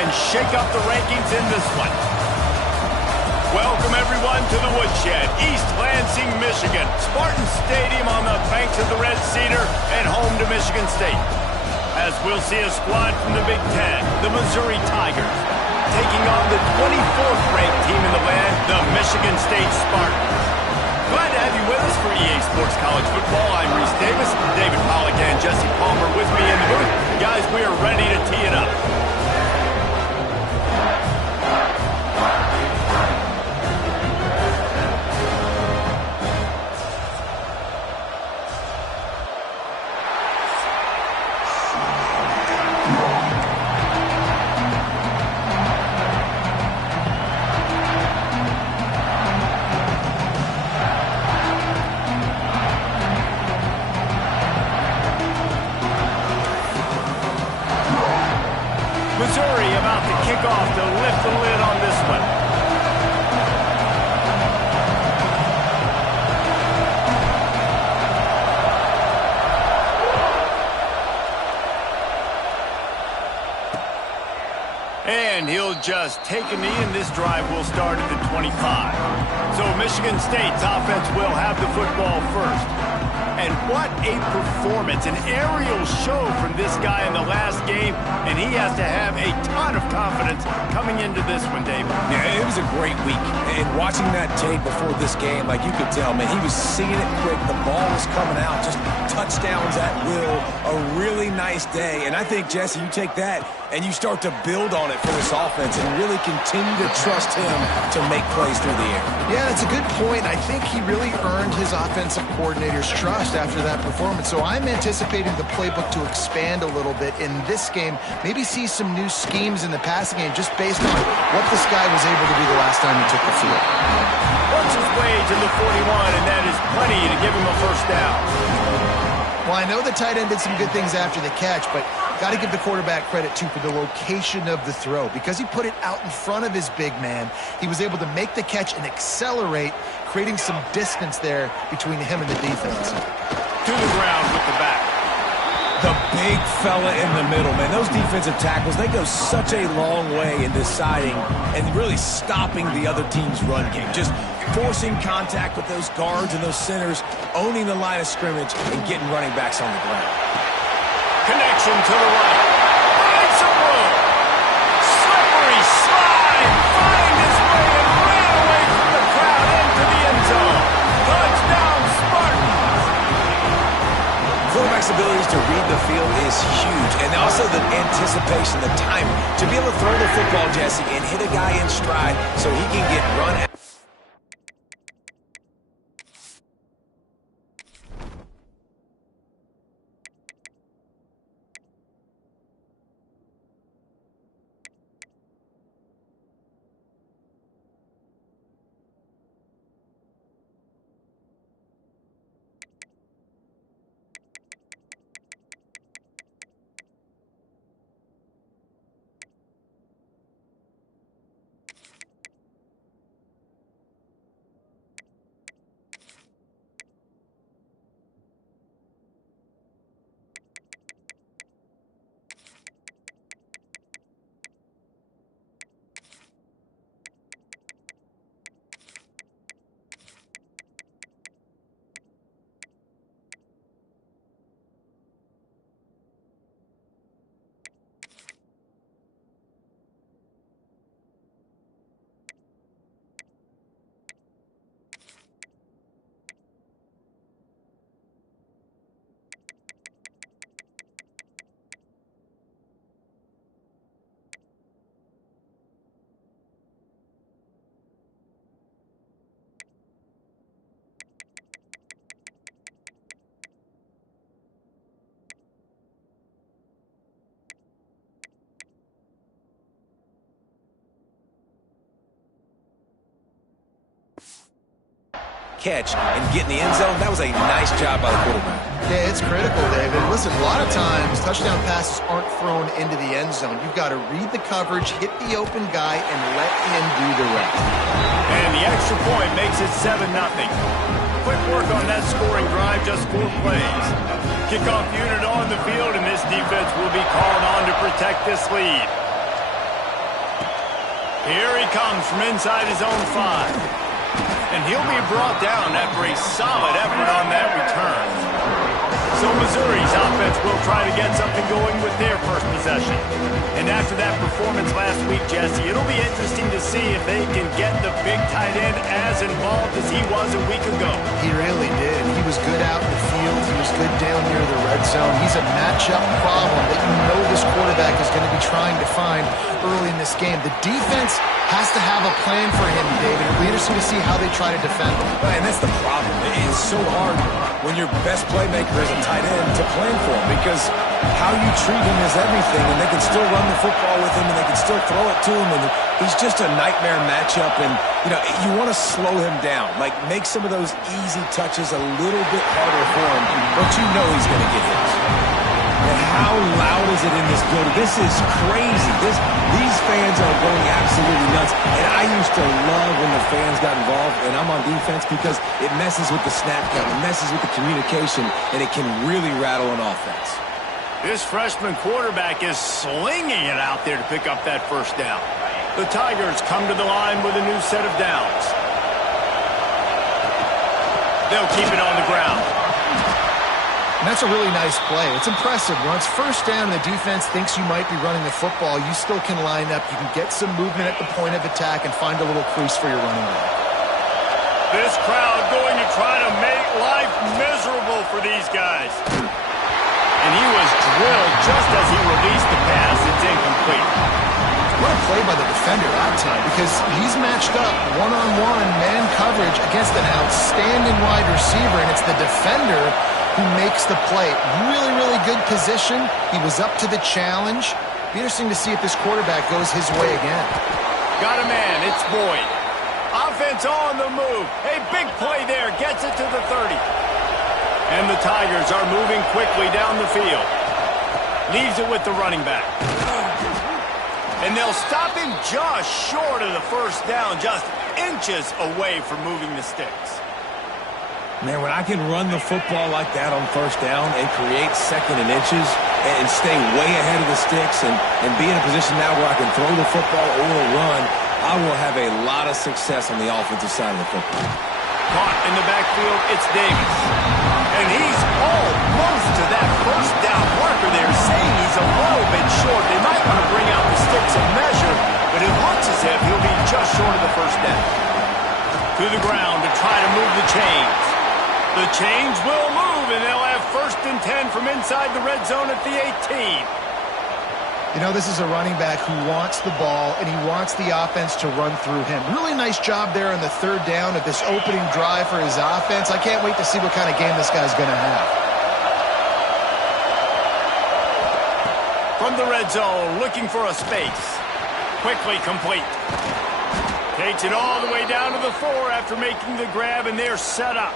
can shake up the rankings in this one. Welcome, everyone, to the Woodshed, East Lansing, Michigan. Spartan Stadium on the banks of the Red Cedar and home to Michigan State. As we'll see a squad from the Big Ten, the Missouri Tigers, taking on the 24th ranked team in the land, the Michigan State Spartans. Glad to have you with us for EA Sports College Football. I'm Reese Davis, David Pollack and Jesse Palmer with me in the booth. Guys, we are ready to tee it up. Missouri about to kick off to lift the lid on this one. And he'll just take a knee, and this drive will start at the 25. So Michigan State's offense will have the football first. And what a performance, an aerial show from this guy in the last game, and he has to have a ton of confidence coming into this one, David. Yeah, it was a great week, and watching that tape before this game, like you could tell, man, he was seeing it quick, the ball was coming out, just touchdowns at will, a really nice day, and I think, Jesse, you take that and you start to build on it for this offense and really continue to trust him to make plays through the air. Yeah, that's a good point. I think he really earned his offensive coordinator's trust after that performance. So I'm anticipating the playbook to expand a little bit in this game, maybe see some new schemes in the passing game just based on what this guy was able to do the last time he took the field. Works his way to the 41, and that is plenty to give him a first down. Well, I know the tight end did some good things after the catch, but got to give the quarterback credit, too, for the location of the throw. Because he put it out in front of his big man, he was able to make the catch and accelerate, creating some distance there between him and the defense. To the ground with the back. The big fella in the middle, man. Those defensive tackles, they go such a long way in deciding and really stopping the other team's run game. Just forcing contact with those guards and those centers, owning the line of scrimmage, and getting running backs on the ground. Connection to the right. Finds some room. Slippery slide. Find his way and ran away from the crowd into the end zone. Touchdown, Spartans. Quarterback's abilities to read the field is huge, and also the anticipation, the timing, to be able to throw the football, Jesse, and hit a guy in stride so he can get run out. Catch and get in the end zone. That was a nice job by the quarterback. Yeah, it's critical, David. Listen, a lot of times touchdown passes aren't thrown into the end zone. You've got to read the coverage, hit the open guy, and let him do the rest. And the extra point makes it 7-0. Quick work on that scoring drive, just 4 plays. Kickoff unit on the field, and this defense will be called on to protect this lead. Here he comes from inside his own 5. And he'll be brought down after a solid effort on that return. So Missouri's offense will try to get something going with their first possession. And after that performance last week, Jesse, it'll be interesting to see if they can get the big tight end as involved as he was a week ago. He really did. He was good out in the field. He was good down near the red zone. He's a matchup problem that you know this quarterback is going to be trying to find early in this game. The defense has to have a plan for him, David. It'll be interesting to see how they try to defend him. And that's the problem. It's so hard when your best playmaker is a tight end to plan for him, because how you treat him is everything, and they can still run the football with him, and they can still throw it to him, and he's just a nightmare matchup. And you want to slow him down, like make some of those easy touches a little bit harder for him, but you know he's going to get hit. And how loud is it in this building? This is crazy. These fans are going absolutely nuts. And I used to love when the fans got involved, and I'm on defense, because it messes with the snap count, it messes with the communication, and it can really rattle an offense. This freshman quarterback is slinging it out there to pick up that first down. The Tigers come to the line with a new set of downs. They'll keep it on the ground. And that's a really nice play. It's impressive. Once first down, the defense thinks you might be running the football. You still can line up. You can get some movement at the point of attack and find a little crease for your running back. This crowd going to try to make life miserable for these guys. And he was drilled just as he released the pass. It's incomplete. What a play by the defender that time, because he's matched up one-on-one man coverage against an outstanding wide receiver, and it's the defender who makes the play. Really, really good position. He was up to the challenge. Be interesting to see if this quarterback goes his way again. Got a man. It's Boyd. Offense on the move. A big play there. Gets it to the 30. And the Tigers are moving quickly down the field. Leaves it with the running back. And they'll stop him just short of the first down, just inches away from moving the sticks. Man, when I can run the football like that on first down and create second and inches and stay way ahead of the sticks and be in a position now where I can throw the football or run, I will have a lot of success on the offensive side of the football. Caught in the backfield, it's Davis. And he's almost to that first down marker there, saying he's a little bit short. They might want to bring out the sticks and measure, but it looks as if he'll be just short of the first down. To the ground to try to move the chains. The chains will move, and they'll have 1st and 10 from inside the red zone at the 18. You know, this is a running back who wants the ball, and he wants the offense to run through him. Really nice job there on the 3rd down of this opening drive for his offense. I can't wait to see what kind of game this guy's going to have. From the red zone, looking for a space. Quickly complete. Takes it all the way down to the 4 after making the grab, and they're set up.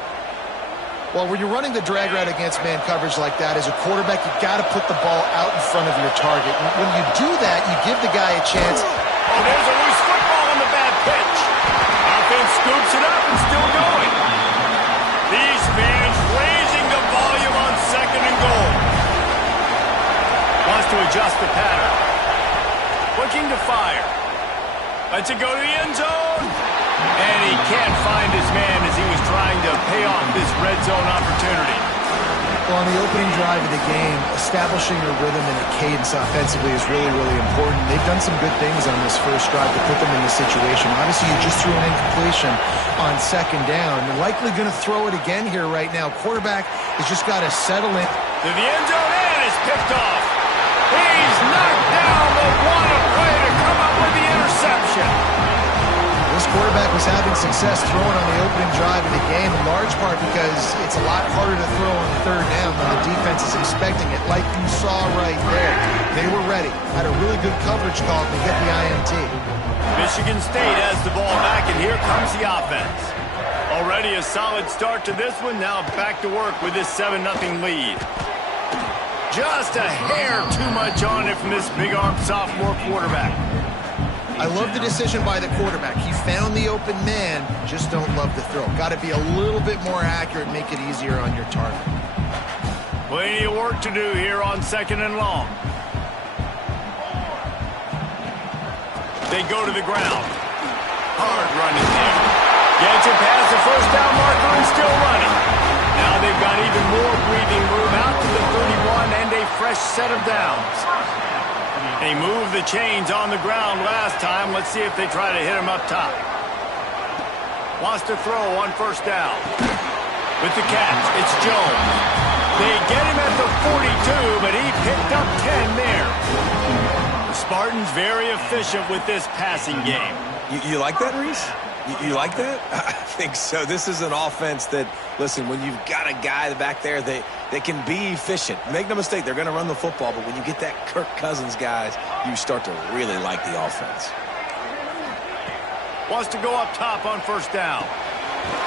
Well, when you're running the drag route against man coverage like that, as a quarterback, you've got to put the ball out in front of your target. And when you do that, you give the guy a chance. Oh, there's a loose football on the bad pitch. Offense scoops it up and still going. These fans raising the volume on 2nd and goal. Wants to adjust the pattern. Looking to fire. Lets it go to the end zone. And he can't find his man as he was trying to pay off this red zone opportunity. Well, on the opening drive of the game, establishing a rhythm and a cadence offensively is really, really important. They've done some good things on this first drive to put them in this situation. Obviously, you just threw an incompletion on 2nd down. They're likely going to throw it again here right now. Quarterback has just got to settle in. To the end zone, and it's picked off. He's knocked down, but what a play to come up with the interception. This quarterback was having success throwing on the opening drive of the game, in large part because it's a lot harder to throw on 3rd down when the defense is expecting it, like you saw right there. They were ready. Had a really good coverage call to get the INT. Michigan State has the ball back, and here comes the offense. Already a solid start to this one. Now back to work with this 7-0 lead. Just a hair too much on it from this big-armed sophomore quarterback. I love the decision by the quarterback. He found the open man, just don't love the throw. Got to be a little bit more accurate, make it easier on your target. Plenty of work to do here on 2nd and long. They go to the ground. Hard running there. Gets it past the first down marker and still running. Now they've got even more breathing room out to the 31 and a fresh set of downs. They moved the chains on the ground last time. Let's see if they try to hit him up top. Wants to throw on first down. With the catch, it's Jones. They get him at the 42, but he picked up 10 there. The Spartans very efficient with this passing game. You like that, Reese? You like that? I think so. This is an offense that, listen, when you've got a guy back there, they can be efficient. Make no mistake, they're going to run the football, but when you get that Kirk Cousins, guys, you start to really like the offense. Wants to go up top on first down.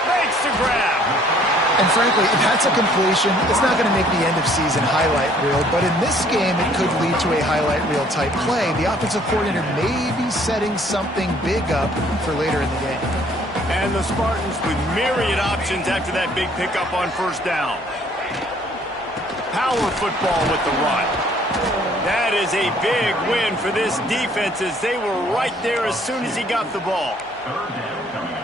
Makes the grab. And frankly, if that's a completion, it's not going to make the end-of-season highlight reel, but in this game, it could lead to a highlight reel-type play. The offensive coordinator may be setting something big up for later in the game. And the Spartans with myriad options after that big pickup on first down. Power football with the run. That is a big win for this defense as they were right there as soon as he got the ball.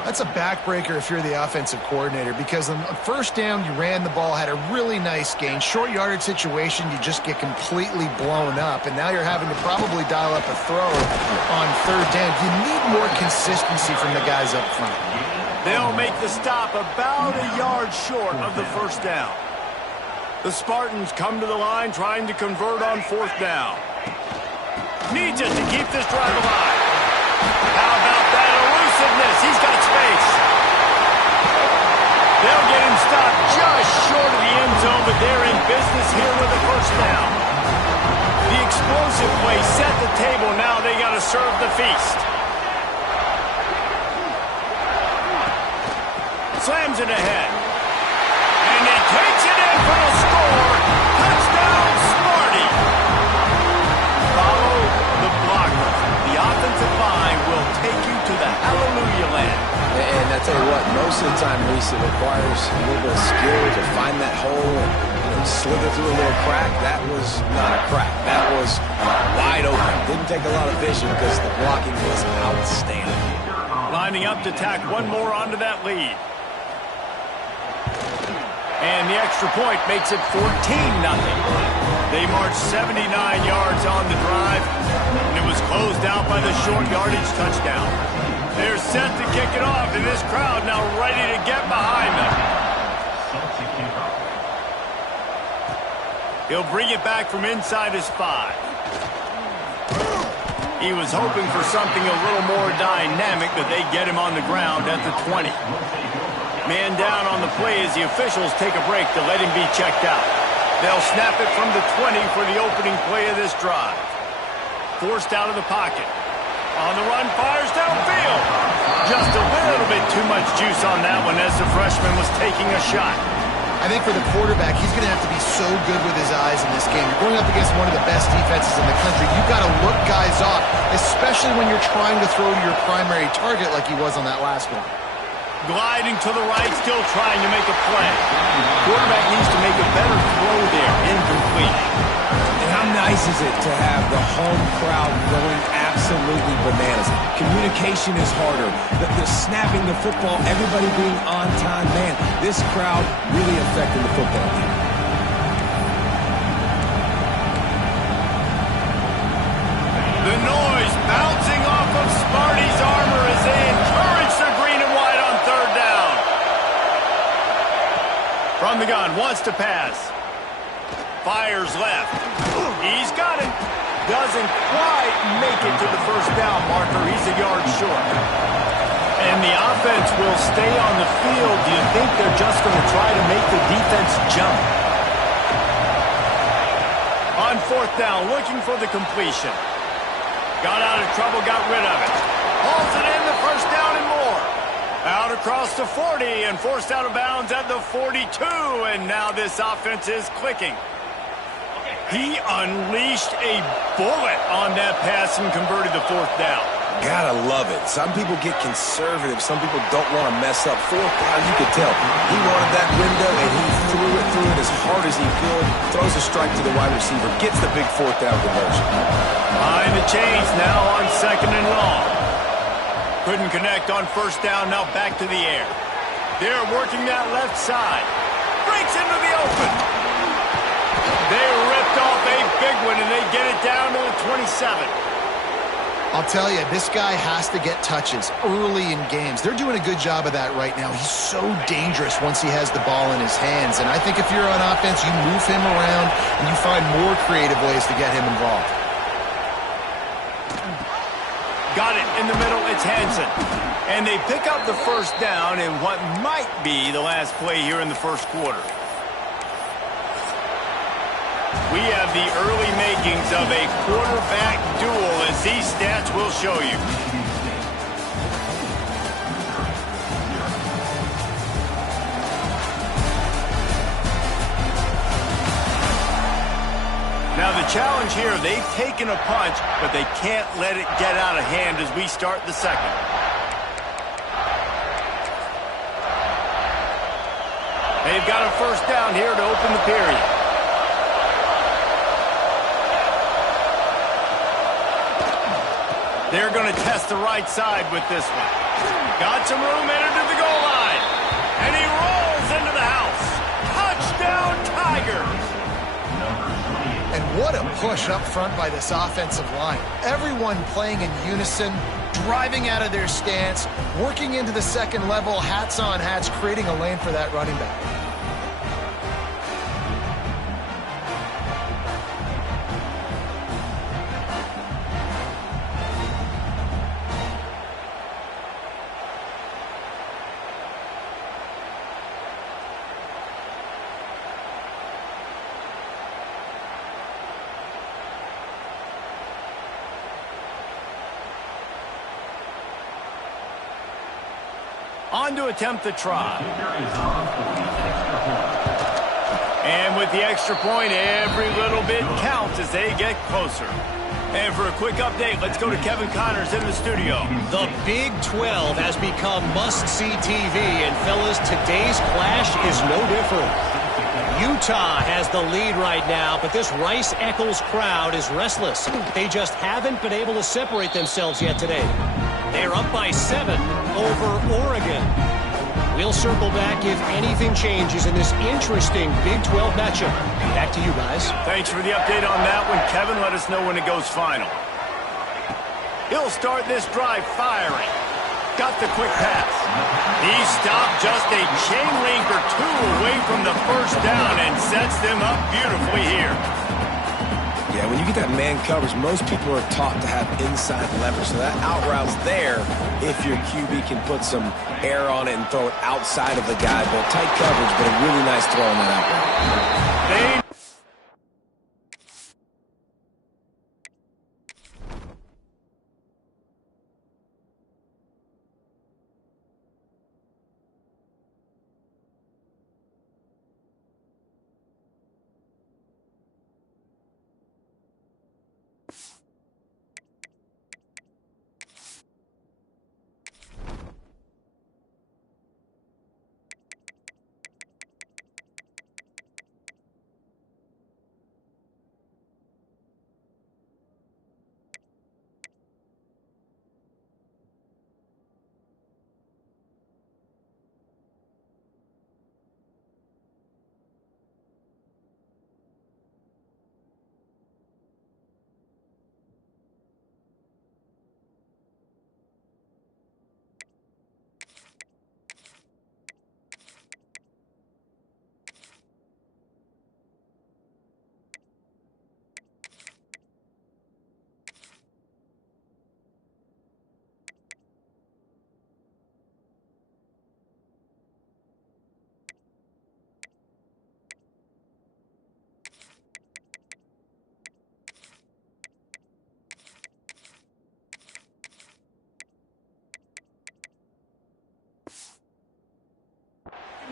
That's a backbreaker if you're the offensive coordinator, because on first down, you ran the ball, had a really nice gain. Short yardage situation, you just get completely blown up, and now you're having to probably dial up a throw on third down. You need more consistency from the guys up front. They'll make the stop about a yard short of the first down. The Spartans come to the line trying to convert on fourth down. Needs it to keep this drive alive. How about that elusiveness? He's got space. They'll get him stopped just short of the end zone, but they're in business here with a first down. The explosive play set the table. Now they got to serve the feast. Slams it ahead. And he takes it in for the score. Touchdown, Sparty. Follow the blocker. The offensive line will take you to the hallelujah land. And I tell you what, most of the time, Reese, it requires a little bit of skill to find that hole and slither through a little crack. That was not a crack. That was wide open. Didn't take a lot of vision because the blocking was outstanding. Lining up to tack one more onto that lead. And the extra point makes it 14-0. They marched 79 yards on the drive, and it was closed out by the short yardage touchdown. They're set to kick it off, and this crowd now ready to get behind them. He'll bring it back from inside his 5. He was hoping for something a little more dynamic, but they get him on the ground at the 20. Man down on the play as the officials take a break to let him be checked out. They'll snap it from the 20 for the opening play of this drive. Forced out of the pocket. On the run, fires downfield. Just a little bit too much juice on that one as the freshman was taking a shot. I think for the quarterback, he's going to have to be so good with his eyes in this game. You're going up against one of the best defenses in the country. You've got to look guys off, especially when you're trying to throw to your primary target like he was on that last one. Gliding to the right, still trying to make a play. Quarterback needs to make a better throw there. Incomplete. And how nice is it to have the home crowd going absolutely bananas? Communication is harder. The snapping the football, everybody being on time. Man, this crowd really affecting the football game. The noise bouncing off of Sparty's armor as they encourage the green and white on third down. From the gun, wants to pass. Fires left. He's got it. Doesn't quite make it to the first down marker. He's a yard short. And the offense will stay on the field. Do you think they're just going to try to make the defense jump? On fourth down, looking for the completion. Got out of trouble, got rid of it. Hauls it in, the first down and more. Out across the 40 and forced out of bounds at the 42. And now this offense is clicking. He unleashed a bullet on that pass and converted the fourth down. Gotta love it. Some people get conservative. Some people don't want to mess up. Fourth down, you could tell. He wanted that window, and he threw it as hard as he could. Throws a strike to the wide receiver. Gets the big fourth down conversion. Behind the chains now on second and long. Couldn't connect on first down, now back to the air. They're working that left side. Breaks into the open. They ripped off a big one, and they get it down to the 27. I'll tell you, this guy has to get touches early in games. They're doing a good job of that right now. He's so dangerous once he has the ball in his hands. And I think if you're on offense, you move him around and you find more creative ways to get him involved. Got it in the middle. It's Hansen. And they pick up the first down in what might be the last play here in the first quarter. We have the early makings of a quarterback duel, as these stats will show you. Now the challenge here, they've taken a punch, but they can't let it get out of hand as we start the second. They've got a first down here to open the period. They're going to test the right side with this one. Got some room, entered to the goal line. And he rolls into the house. Touchdown, Tigers! And what a push up front by this offensive line. Everyone playing in unison, driving out of their stance, working into the second level, hats on hats, creating a lane for that running back. On to attempt the try. And with the extra point, every little bit counts as they get closer. And for a quick update, let's go to Kevin Connors in the studio. The Big 12 has become must-see TV, and fellas, today's clash is no different. Utah has the lead right now, but this Rice-Eccles crowd is restless. They just haven't been able to separate themselves yet today. They're up by 7 over Oregon. We'll circle back if anything changes in this interesting Big 12 matchup. Back to you guys. Thanks for the update on that one, Kevin. Let us know when it goes final. He'll start this drive firing. Got the quick pass. He stopped just a chain link or two away from the first down and sets them up beautifully here. Yeah, when you get that man coverage, most people are taught to have inside leverage. So that out route's there if your QB can put some air on it and throw it outside of the guy. But tight coverage, but a really nice throw on that out route.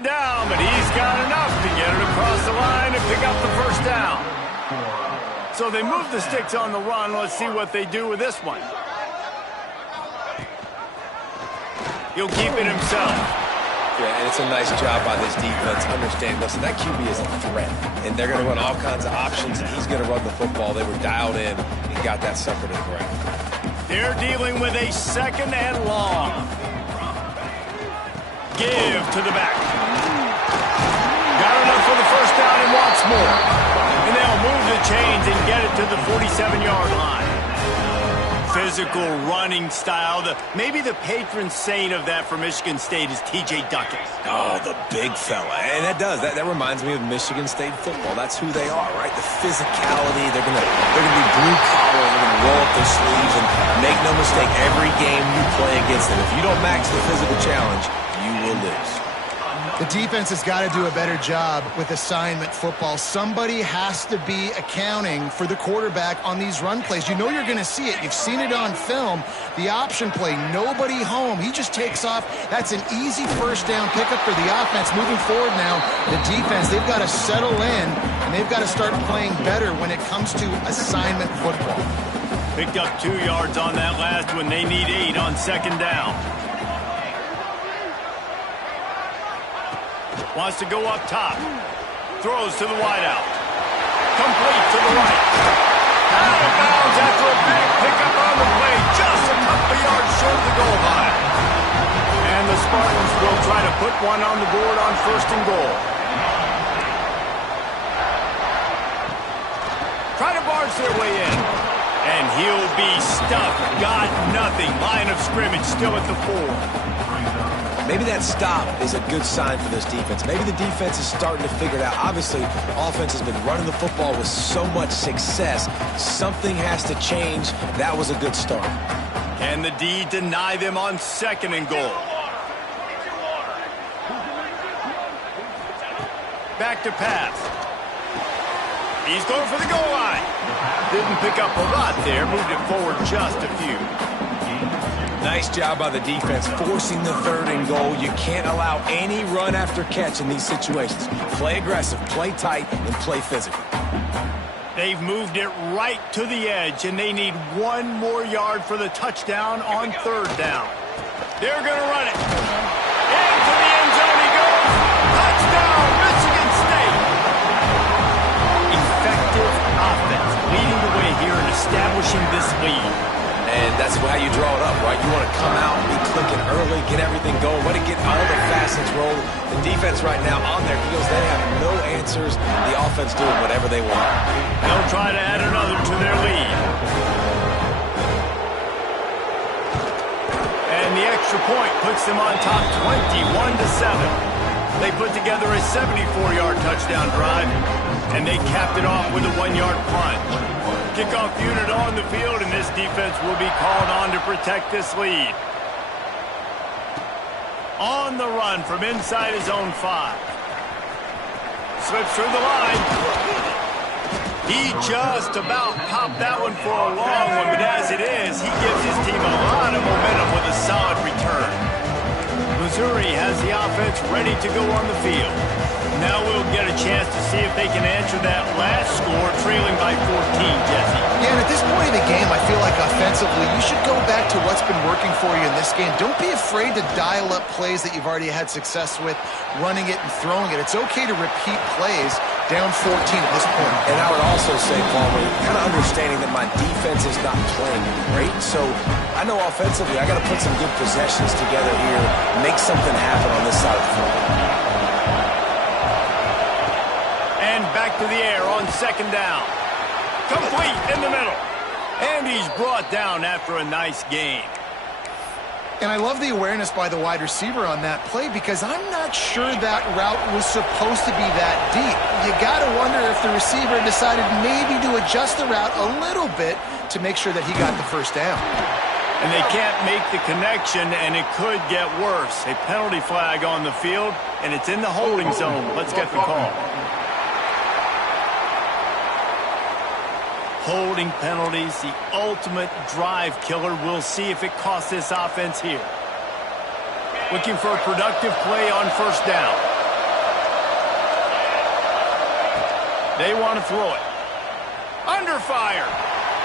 Down, but he's got enough to get it across the line and pick up the first down. So they move the sticks on the run. Let's see what they do with this one. He'll keep it himself. Yeah, and it's a nice job by this defense understanding, listen, that QB is a threat, and they're going to run all kinds of options, and he's going to run the football. They were dialed in and got that sucker to the ground. They're dealing with a second and long. Give to the back. Got enough for the first down and wants more. And they'll move the chains and get it to the 47-yard line. Physical running style. Maybe the patron saint of that for Michigan State is T.J. Duckett. Oh, the big fella. And that reminds me of Michigan State football. That's who they are, right? The physicality. They're gonna be blue collar. They're gonna roll up their sleeves and make no mistake. Every game you play against them, if you don't match the physical challenge, you will lose. The defense has got to do a better job with assignment football. Somebody has to be accounting for the quarterback on these run plays. You know you're going to see it. You've seen it on film. The option play, nobody home. He just takes off. That's an easy first down pickup for the offense. Moving forward now, the defense, they've got to settle in, and they've got to start playing better when it comes to assignment football. Picked up 2 yards on that last one. They need 8 on second down. Wants to go up top. Throws to the wideout. Complete to the right. Out of bounds after a big pickup on the play. Just a couple of yards short of the goal line. And the Spartans will try to put one on the board on first and goal. Try to barge their way in. And he'll be stuffed. Got nothing. Line of scrimmage still at the 4. Maybe that stop is a good sign for this defense. Maybe the defense is starting to figure it out. Obviously, offense has been running the football with so much success. Something has to change. That was a good start. Can the D deny them on second and goal? Back to pass. He's going for the goal line. Didn't pick up a lot there. Moved it forward just a few. Nice job by the defense, forcing the third and goal. You can't allow any run after catch in these situations. Play aggressive, play tight, and play physical. They've moved it right to the edge, and they need 1 more yard for the touchdown on third down. They're going to run it. Into the end zone he goes. Touchdown, Michigan State. Effective offense, leading the way here and establishing this lead. And that's how you draw it up, right? You want to come out and be clicking early, get everything going, want to get all the facets rolling. The defense right now on their heels, they have no answers. The offense doing whatever they want. They'll try to add another to their lead. And the extra point puts them on top 21-7. They put together a 74-yard touchdown drive, and they capped it off with a 1-yard plunge. Kickoff unit on the field, and this defense will be called on to protect this lead. On the run from inside his own 5. Slips through the line. He just about popped that one for a long one, but as it is, he gives his team a lot of momentum with a solid return. Missouri has the offense ready to go on the field. Now we'll get a chance to see if they can answer that last score, trailing by 14, Jesse. Yeah, and at this point in the game, I feel like offensively, you should go back to what's been working for you in this game. Don't be afraid to dial up plays that you've already had success with, running it and throwing it. It's okay to repeat plays down 14 at this point. And I would also say, Palmer, kind of understanding that my defense is not playing great, so I know offensively I got to put some good possessions together here, make something happen on this side of the floor. Back to the air on second down. Complete in the middle. And he's brought down after a nice gain. And I love the awareness by the wide receiver on that play because I'm not sure that route was supposed to be that deep. You got to wonder if the receiver decided maybe to adjust the route a little bit to make sure that he got the first down. And they can't make the connection, and it could get worse. A penalty flag on the field, and it's in the holding zone. Let's get the call. Holding penalties, the ultimate drive killer. We'll see if it costs this offense here. Looking for a productive play on first down. They want to throw it. Under fire.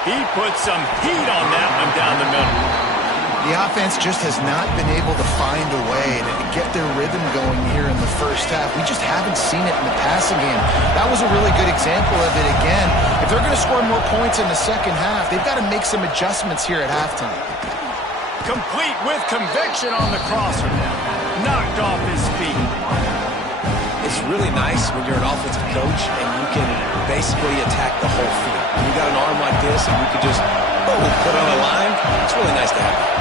He put some heat on that one down the middle. The offense just has not been able to find a way to get their rhythm going here in the first half. We just haven't seen it in the passing game. That was a really good example of it again. If they're going to score more points in the second half, they've got to make some adjustments here at halftime. Complete with conviction on the crosser. Knocked off his feet. It's really nice when you're an offensive coach and you can basically attack the whole field. When you got an arm like this and you can just put on a line, it's really nice to have.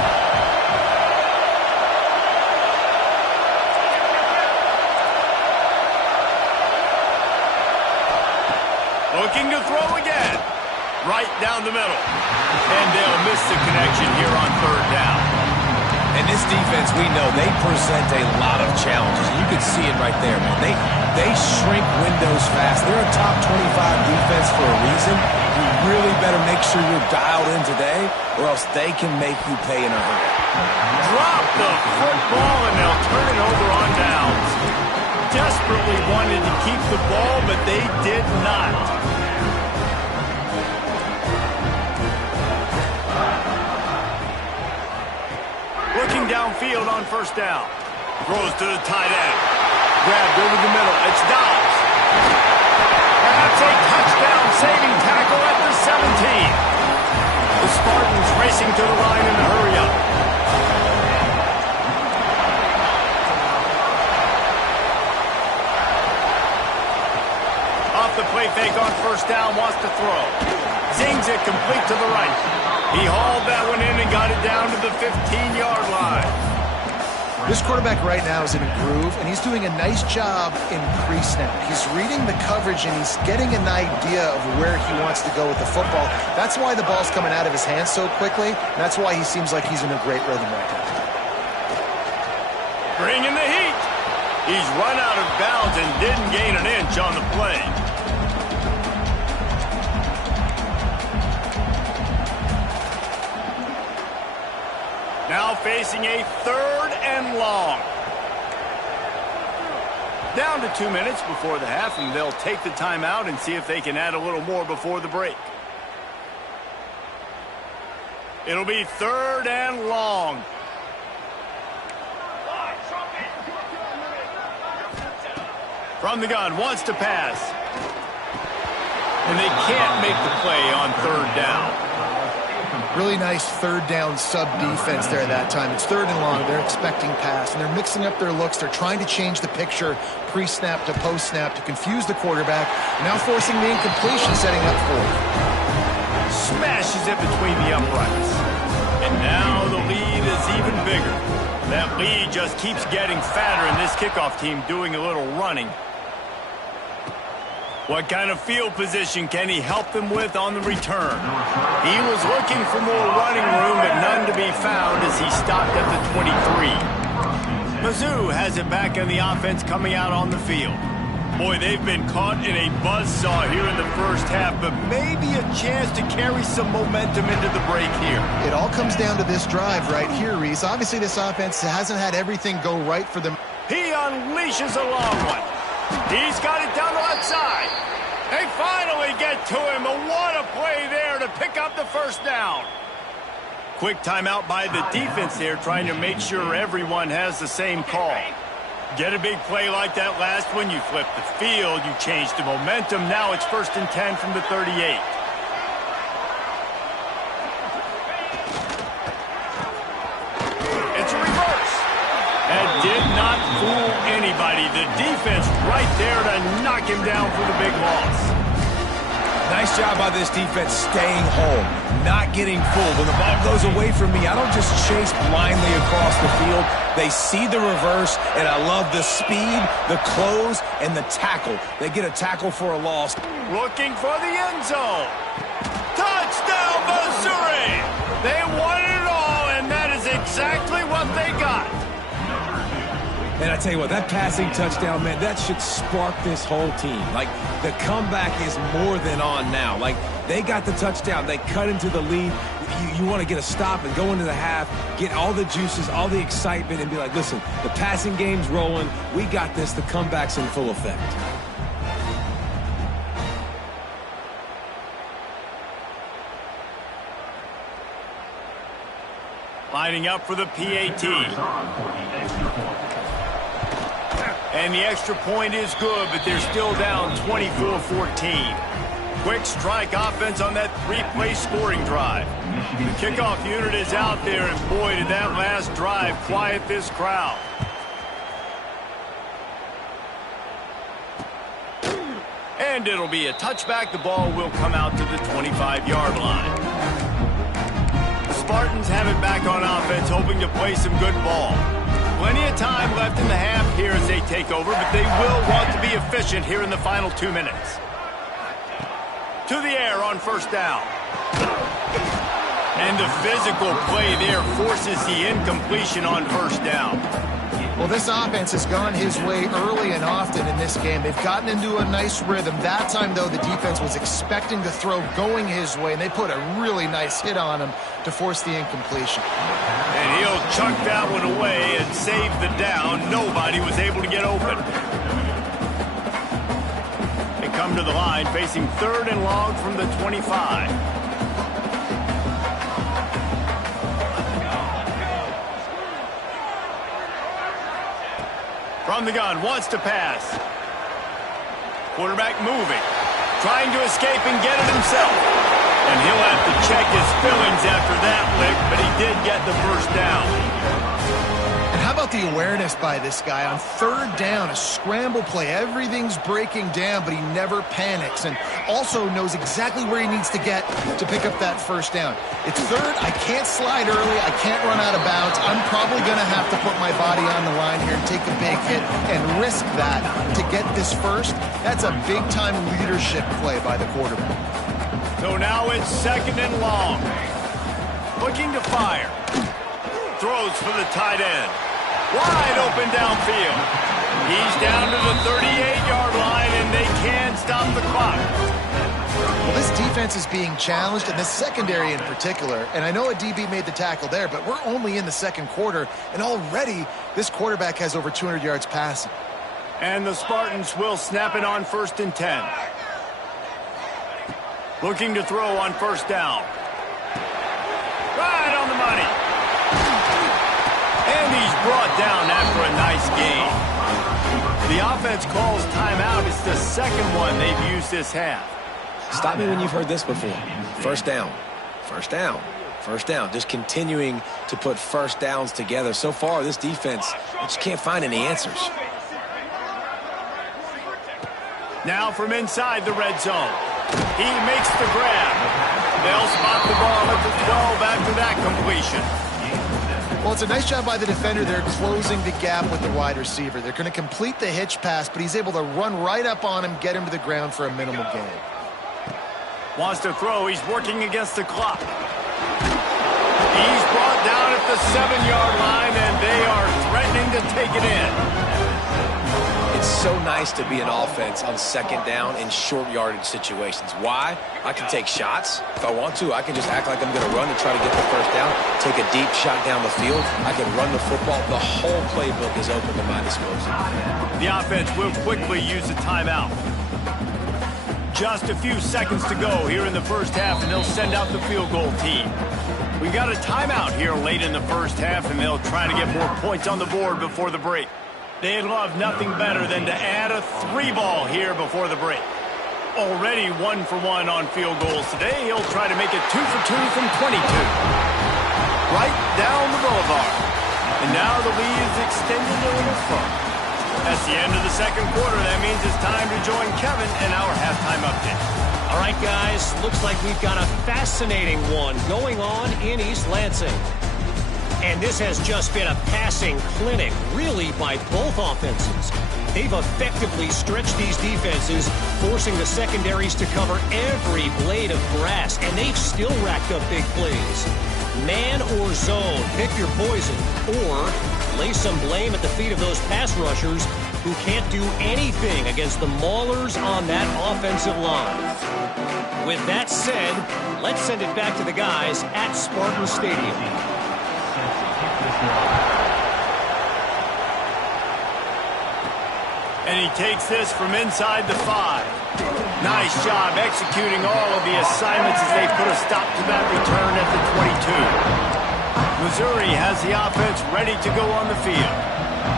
Looking to throw again. Right down the middle. And they'll miss the connection here on third down. And this defense, we know, they present a lot of challenges. You can see it right there, man. They shrink windows fast. They're a top 25 defense for a reason. You really better make sure you're dialed in today, or else they can make you pay in a hurry. Drop the football, and they'll turn it over on downs. Desperately wanted to keep the ball, but they did not. Looking downfield on first down. Throws to the tight end. Grabbed over the middle. It's Dobbs. Perhaps a touchdown-saving tackle at the 17. The Spartans racing to the line in a hurry-up. Off the play fake on first down, wants to throw. Zings it complete to the right. He hauled that one in and got it down to the 15-yard line. This quarterback right now is in a groove, and he's doing a nice job in pre-snap. He's reading the coverage, and he's getting an idea of where he wants to go with the football. That's why the ball's coming out of his hands so quickly, and that's why he seems like he's in a great rhythm right now. Bringing the heat. He's run out of bounds and didn't gain an inch on the play. Now facing a third and long. Down to 2 minutes before the half, and they'll take the timeout and see if they can add a little more before the break. It'll be third and long. From the gun, wants to pass. And they can't make the play on third down. Really nice third down sub-defense there that time. It's third and long. They're expecting pass, and they're mixing up their looks. They're trying to change the picture pre-snap to post-snap to confuse the quarterback. Now forcing the incompletion, setting up fourth. Smashes it between the uprights. And now the lead is even bigger. That lead just keeps getting fatter, and this kickoff team doing a little running. What kind of field position can he help them with on the return? He was looking for more running room, but none to be found as he stopped at the 23. Mizzou has it back in the offense coming out on the field. Boy, they've been caught in a buzzsaw here in the first half, but maybe a chance to carry some momentum into the break here. It all comes down to this drive right here, Reese. Obviously, this offense hasn't had everything go right for them. He unleashes a long one. He's got it down the left side. They finally get to him. But what a play there to pick up the first down. Quick timeout by the defense there, trying to make sure everyone has the same call. Get a big play like that last one, you flip the field, you change the momentum. Now it's 1st and 10 from the 38. It's a reverse. That did not fool anybody. The defense right there to knock him down for the big loss. Nice job by this defense staying home, not getting fooled. When the ball goes away from me, I don't just chase blindly across the field. They see the reverse, and I love the speed, the close, and the tackle. They get a tackle for a loss. Looking for the end zone. Touchdown, Missouri! They won it all, and that is exactly what they got. And I tell you what, that passing touchdown, man, that should spark this whole team. Like, the comeback is more than on now. Like, they got the touchdown. They cut into the lead. You want to get a stop and go into the half, get all the juices, all the excitement, and be like, listen, the passing game's rolling. We got this. The comeback's in full effect. Lining up for the PAT. And the extra point is good, but they're still down 24-14. Quick strike offense on that three-play scoring drive. The kickoff unit is out there, and boy, did that last drive quiet this crowd. And it'll be a touchback. The ball will come out to the 25-yard line. The Spartans have it back on offense, hoping to play some good ball. Plenty of time left in the half here as they take over, but they will want to be efficient here in the final 2 minutes. To the air on first down. And the physical play there forces the incompletion on first down. Well, this offense has gone his way early and often in this game. They've gotten into a nice rhythm. That time, though, the defense was expecting the throw going his way, and they put a really nice hit on him to force the incompletion. And he'll chuck that one away and save the down. Nobody was able to get open. They come to the line facing 3rd and long from the 25. From the gun, wants to pass. Quarterback moving. Trying to escape and get it himself. And he'll have to check his feelings after that lick, but he did get the first down. And how about the awareness by this guy on 3rd down, a scramble play. Everything's breaking down, but he never panics and also knows exactly where he needs to get to pick up that first down. It's 3rd. I can't slide early. I can't run out of bounds. I'm probably going to have to put my body on the line here and take a big hit and risk that to get this first. That's a big-time leadership play by the quarterback. So now it's 2nd and long. Looking to fire. Throws for the tight end. Wide open downfield. He's down to the 38-yard line, and they can't stop the clock. Well, this defense is being challenged, and the secondary in particular. And I know a DB made the tackle there, but we're only in the 2nd quarter, and already this quarterback has over 200 yards passing. And the Spartans will snap it on 1st and 10. Looking to throw on first down. Right on the money. And he's brought down after a nice gain. The offense calls timeout. It's the 2nd one they've used this half. Stop me when you've heard this before. First down. First down. First down. Just continuing to put first downs together. So far, this defense, I just can't find any answers. Now from inside the red zone. He makes the grab. They'll spot the ball at the 12 after that completion. Well, it's a nice job by the defender there closing the gap with the wide receiver. They're going to complete the hitch pass, but he's able to run right up on him, get him to the ground for a minimal gain. Wants to throw. He's working against the clock. He's brought down at the 7-yard line, and they are threatening to take it in. It's so nice to be an offense on 2nd down in short yardage situations. Why? I can take shots. If I want to, I can just act like I'm going to run and try to get the first down, take a deep shot down the field. I can run the football. The whole playbook is open to my disposal. The offense will quickly use a timeout. Just a few seconds to go here in the first half, and they'll send out the field goal team. We got a timeout here late in the first half, and they'll try to get more points on the board before the break. They'd love nothing better than to add a 3-ball here before the break. Already 1 for 1 on field goals today. He'll try to make it 2 for 2 from 22. Right down the boulevard. And now the lead is extended a little further. That's the end of the 2nd quarter. That means it's time to join Kevin in our halftime update. All right, guys. Looks like we've got a fascinating one going on in East Lansing. And this has just been a passing clinic, really, by both offenses. They've effectively stretched these defenses, forcing the secondaries to cover every blade of grass, and they've still racked up big plays. Man or zone, pick your poison, or lay some blame at the feet of those pass rushers who can't do anything against the maulers on that offensive line. With that said, let's send it back to the guys at Spartan Stadium. And he takes this from inside the 5. Nice job executing all of the assignments as they put a stop to that return at the 22. Missouri has the offense ready to go on the field.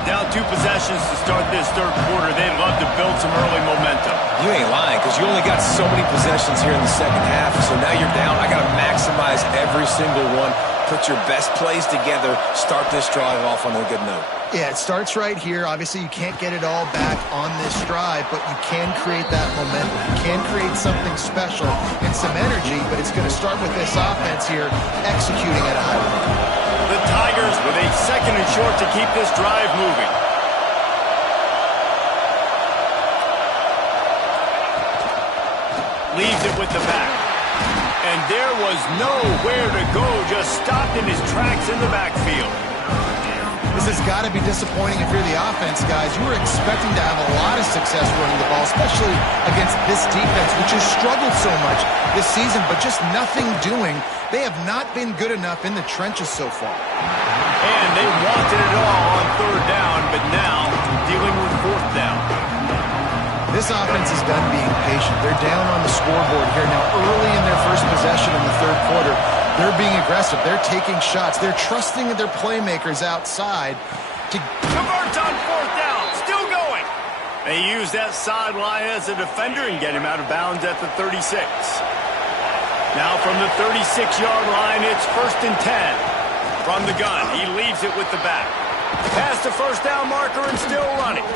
Down 2 possessions to start this third quarter. They'd love to build some early momentum. You ain't lying, because you only got so many possessions here in the second half, so now you're down. I got to maximize every single one. Put your best plays together. Start this drive off on a good note. Yeah, it starts right here. Obviously, you can't get it all back on this drive, but you can create that momentum. You can create something special and some energy, but it's going to start with this offense here executing at a high level. The Tigers with a 2nd and short to keep this drive moving. Leaves it with the back. And there was nowhere to go, just stopped in his tracks in the backfield. This has got to be disappointing if you're the offense, guys. You were expecting to have a lot of success running the ball, especially against this defense, which has struggled so much this season, but just nothing doing. They have not been good enough in the trenches so far. And they wanted it all on 3rd down, but now dealing with 4th down. This offense is done being patient. They're down on the scoreboard here now early in their first possession in the 3rd quarter. They're being aggressive. They're taking shots. They're trusting their playmakers outside to convert on 4th down. Still going. They use that sideline as a defender and get him out of bounds at the 36. Now from the 36-yard line, it's 1st and 10. From the gun, he leaves it with the back. Past the 1st down marker and still running.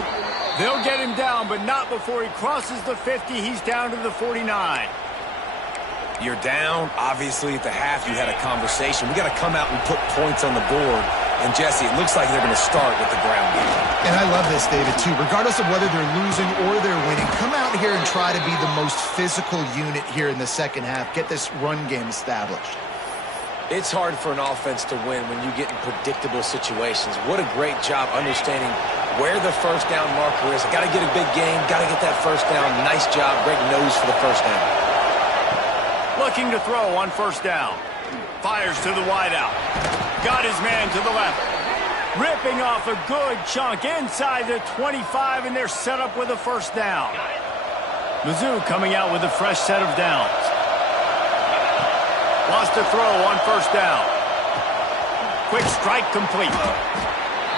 They'll get him down, but not before he crosses the 50. He's down to the 49. You're down. Obviously, at the half, you had a conversation. We got to come out and put points on the board. And, Jesse, it looks like they're going to start with the ground game. And I love this, David, too. Regardless of whether they're losing or they're winning, come out here and try to be the most physical unit here in the second half. Get this run game established. It's hard for an offense to win when you get in predictable situations. What a great job understanding where the 1st down marker is. Got to get a big gain. Got to get that 1st down. Nice job. Great nose for the 1st down. Looking to throw on 1st down. Fires to the wideout. Got his man to the left. Ripping off a good chunk inside the 25, and they're set up with a 1st down. Mizzou coming out with a fresh set of downs. Lost a throw on 1st down. Quick strike complete.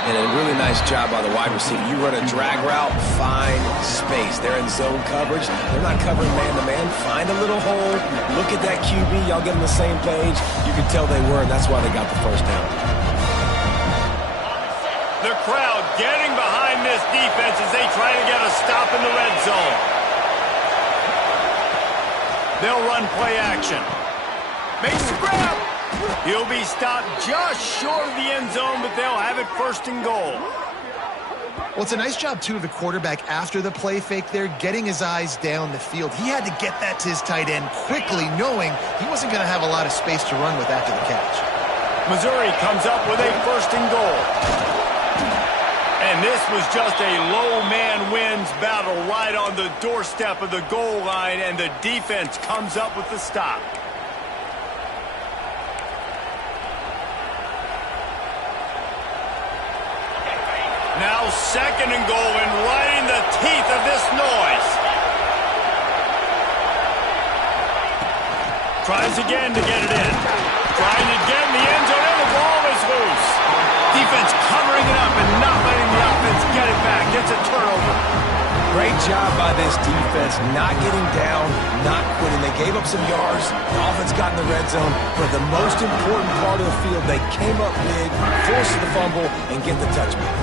And a really nice job by the wide receiver. You run a drag route, find space. They're in zone coverage. They're not covering man-to-man. Find a little hole. Look at that QB. Y'all get on the same page. You can tell they were, and that's why they got the 1st down. The crowd getting behind this defense as they try to get a stop in the red zone. They'll run play action. Makes the grab. He'll be stopped just short of the end zone, but they'll have it 1st and goal. Well, it's a nice job, too, of the quarterback after the play fake there, getting his eyes down the field. He had to get that to his tight end quickly, knowing he wasn't going to have a lot of space to run with after the catch. Missouri comes up with a 1st and goal. And this was just a low man wins battle right on the doorstep of the goal line, and the defense comes up with the stop. Now 2nd and goal, and right in the teeth of this noise. Tries again to get it in. Trying to get in the end zone, and the ball is loose. Defense covering it up and not letting the offense get it back. Gets a turnover. Great job by this defense, not getting down, not quitting. They gave up some yards. The offense got in the red zone. But the most important part of the field, they came up big, forced the fumble, and get the touchback.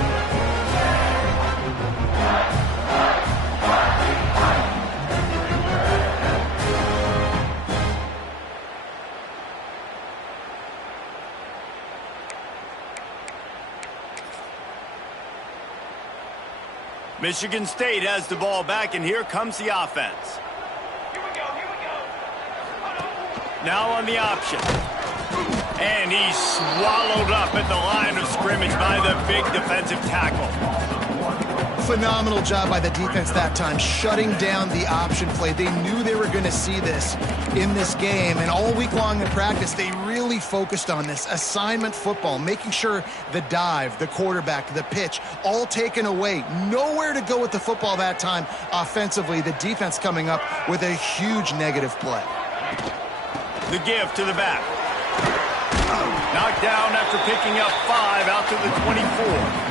Michigan State has the ball back, and here comes the offense. Now on the option. And he's swallowed up at the line of scrimmage by the big defensive tackle. Phenomenal job by the defense that time, shutting down the option play. They knew they were going to see this in this game, and all week long in practice, they really focused on this assignment football, making sure the dive, the quarterback, the pitch, all taken away. Nowhere to go with the football that time offensively. The defense coming up with a huge negative play. The give to the back. Knocked down after picking up 5 out to the 24.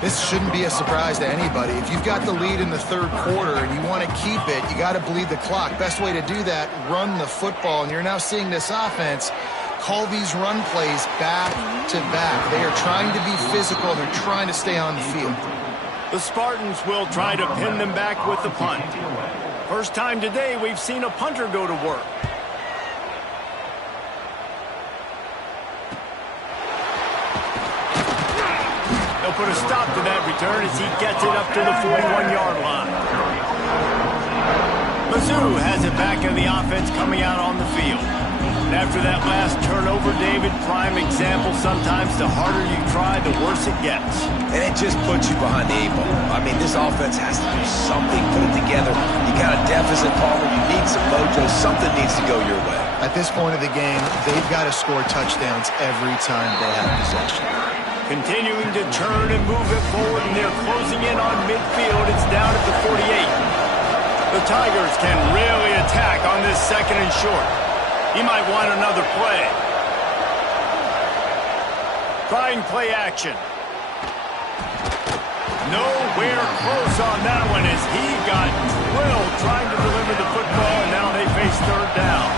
This shouldn't be a surprise to anybody. If you've got the lead in the third quarter and you want to keep it, you got to bleed the clock. Best way to do that, run the football. And you're now seeing this offense call these run plays back to back. They are trying to be physical. They're trying to stay on the field. The Spartans will try to pin them back with the punt. First time today we've seen a punter go to work. They'll put a stop to that return as he gets it up to the 41-yard line. Mizzou has it back in the offense coming out on the field. And after that last turnover, David, prime example, sometimes the harder you try, the worse it gets. And it just puts you behind the 8 ball. I mean, this offense has to do something, put it together. You got a deficit, Palmer, you need some mojo. Something needs to go your way. At this point of the game, they've got to score touchdowns every time they have possession. Continuing to turn and move it forward, and they're closing in on midfield. It's down at the 48. The Tigers can really attack on this second and short. He might want another play. Trying play action. Nowhere close on that one as he got drilled trying to deliver the football, and now they face third down.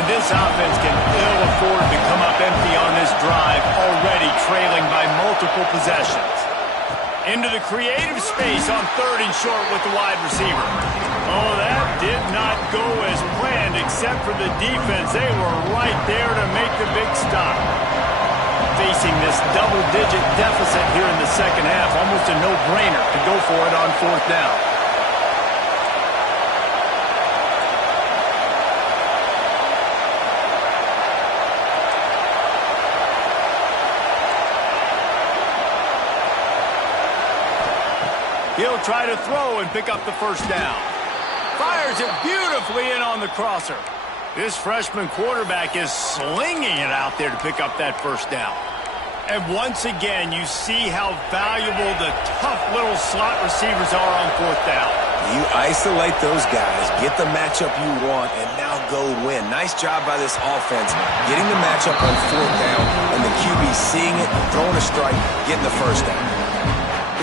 And this offense can ill afford to come up empty on this drive, already trailing by multiple possessions. Into the creative space on third and short with the wide receiver. Oh, that did not go as planned except for the defense. They were right there to make the big stop. Facing this double-digit deficit here in the second half, almost a no-brainer to go for it on fourth down. He'll try to throw and pick up the first down. Fires it beautifully in on the crosser. This freshman quarterback is slinging it out there to pick up that first down. And once again, you see how valuable the tough little slot receivers are on fourth down. You isolate those guys, get the matchup you want, and now go win. Nice job by this offense, getting the matchup on fourth down, and the QB seeing it, throwing a strike, getting the first down.